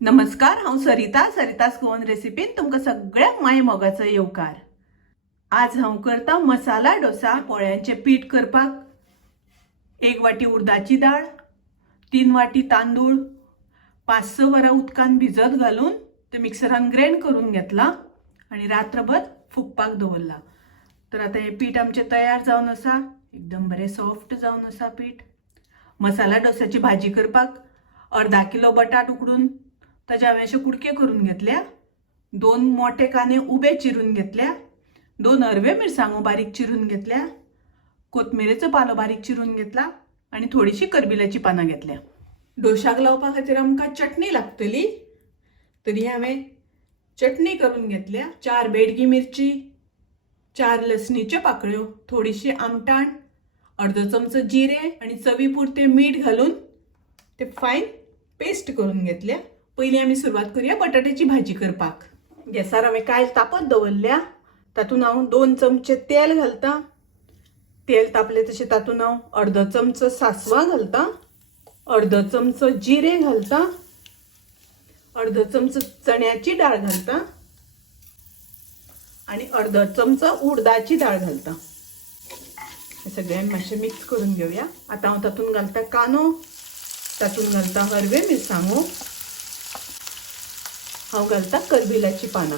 नमस्कार, हांव सरितास गोवन रेसिपीन तुमकां सगळ्यांक माय मोगाचो येवकार। आज हांव करता मसाला डोसा। पोळ्यांचे पीठ करपाक 1 वाटी उडदाची डाळ, 3 वाटी तांदूळ 5-6 वरां उदकान भिजत घालून ते मिक्सरान ग्राइंड करून घेतला आणि रात्रभर फुगपाक दवरला। तर आता हे पीठ आमचे तयार जावन आसा, एकदम बरे सॉफ्ट जावन आसा पीठ। मसाला डोसाची भाजी करपाक अर्धा किलो बटाट उकडून ताजे हांवें अशे कुडके करून घेतल्या। 2 मोठे कांदे उबे चिरून घेतल्या, 2 हरवे मिरसांगो बारीक चिरून घेतल्या, कोथमिरेचो पालो बारीक चिरून घेतला आणि थोडीशी करबिलाची पानां घेतल्या। डोशाक लावपा खातीर आमकां चटणी लागतली, तरी हांवें चटणी करून घेतल्या। 4 बेडगी मिरची, 4 लसणीच्यो पाकळ्यो, थोडीशी आमटाण, अर्धो चमचो जिरे आणि चवीपुरते मीठ घालून ते फायन पेस्ट करून घेतल्या। पयली आमी सुरवात करूया बटाट्याची भाजी करपाक। गॅसार हांवें कायल तापत दवरल्या, तातूंत हांव 2 चमचे तेल घालता। तेल तापले तशें तातूंत हांव अर्धो चमचो सासवां घालता, अर्धो चमचो जिरे घालता, अर्धो चमचो चण्याची डाळ घालता आणि अर्धो चमचो उडदाची डाळ घालता। हे सगळें मातशें मिक्स करून घेवया। आता हांव तातूंत घालता कांदो, तातूंत घालता हरवे मिरसांगो, हांव घालता करबिलाची पानां।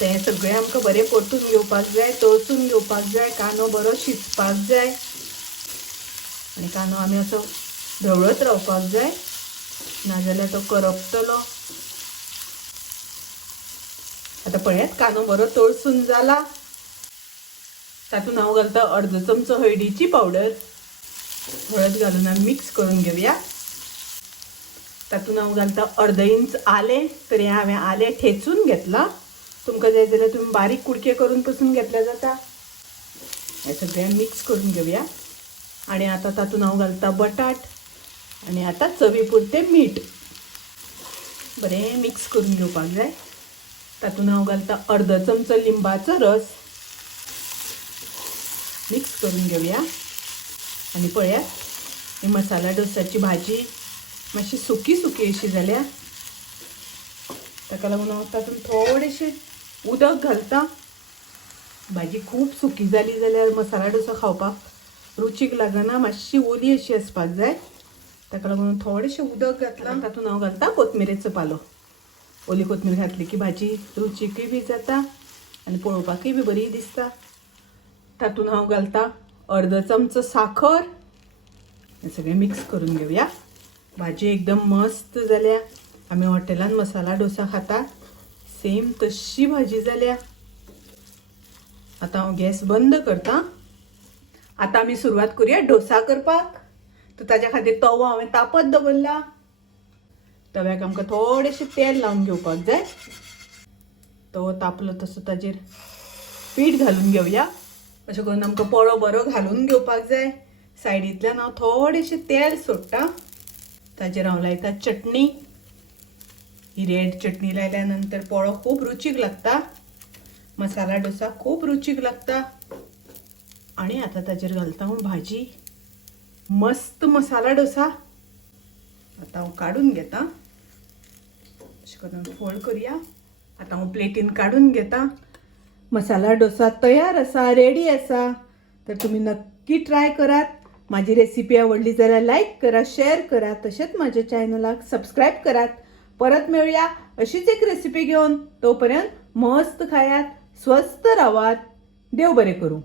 ते सगळें आमकां बरें परतून घेवपाक जाय, तळसून घेवपाक जाय। कांदो बरो शिजपाक जाय आनी कांदो आमी असो ढवळत रावपाक जाय, नाजाल्यार तो करपतलो। आता पळयात कांदो बरो तळसून जाला। तातूंत हांव घालता अर्धो चमचो हळदीची पावडर, हळद घालून आमी मिक्स करून घेवया। तातूंत हांव घालता अर्ध इंच आलें, तर हे हांवें आलें ठेचून घेतला। तुमकां जाय जाल्यार तुमी बारीक कुडके करून पसून घेतल्या जाता। हे सगळें मिक्स करून घेवया आणि आता तातूंत हांव घालता बटाट आणि आता चवीपुरते मीठ बरें मिक्स करून घेवपाक जाय। तातूंत हांव घालता अर्धो चमचो लिंबाचो रस, मिक्स करून घेवया। आणि पळयात ही मसाला डोसाची भाजी मातशी सुकी अशी जाल्या, ताका लागून हांव तातूंत थोडेशें उदक घालता। भाजी खूब सुकी जाली जाल्यार मसाला डोसा खावपाक रुचीक लागना, मातशी ओली अशी आसपाक जाय, ताका लागून थोडेशें उदक घातलां। तातूंत हांव घालता कोथमिरेचो पालो। ओली कोथमीर घातली की भाजी रुचीकय बी जाता आनी पळोवपाकय बी बरी दिसता। तातूंत हांव घालता अर्धो चमचो साखर। हे सगळें मिक्स करून घेवया। भाजी एकदम मस्त जाल्या। आमी हॉटेलांत मसाला डोसा खाता सेम तशी भाजी जाल्या। आता हांव गॅस बंद करता। आता आमी सुरवात करूया डोसा करपाक। तर ताच्या खातीर तवो हांवें तापत दवरला। तव्याक आमकां थोडेशें तेल लावन घेवपाक जाय। तवो तापलो तसो ताजेर पीठ घालून घेवया। अशें करून आमकां पळो बरो घालून घेवपाक जाय। सायडींतल्यान हांव थोडेशें तेल सोडटा, ताजेर हांव लायता चटणी। ही रेड चटणी लायल्या नंतर पळो खूब रुचीक लागता, मसाला डोसा खूब रुचीक लागता। आणि आता ताजेर घालता हांव भाजी। मस्त मसाला डोसा आता हांव काडून घेता। अशें करून फोल्ड करूया। आता हांव प्लेटीन काडून घेता। मसाला डोसा तयार आसा, रेडी आसा। तर तुम्ही नक्की ट्राय करात। माझी रेसिपी आवडली जाल्यार लाईक करा, शेअर करा, तसेच माझ्या चॅनलाक सबस्क्राईब करात। परत मिळूया अशीच एक रेसिपी घेऊन। तोपर्यंत मस्त खायात, स्वस्थ राहात, देव बरे करू।